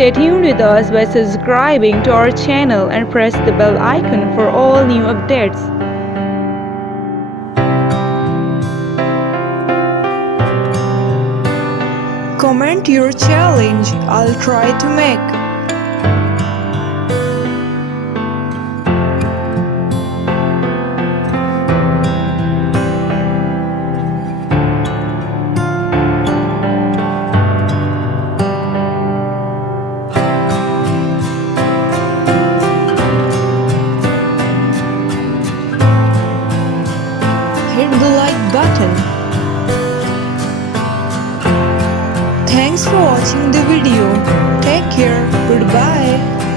Stay tuned with us by subscribing to our channel and press the bell icon for all new updates. Comment your challenge. I'll try to make. Hit the like button. Thanks for watching the video. Take care. Goodbye.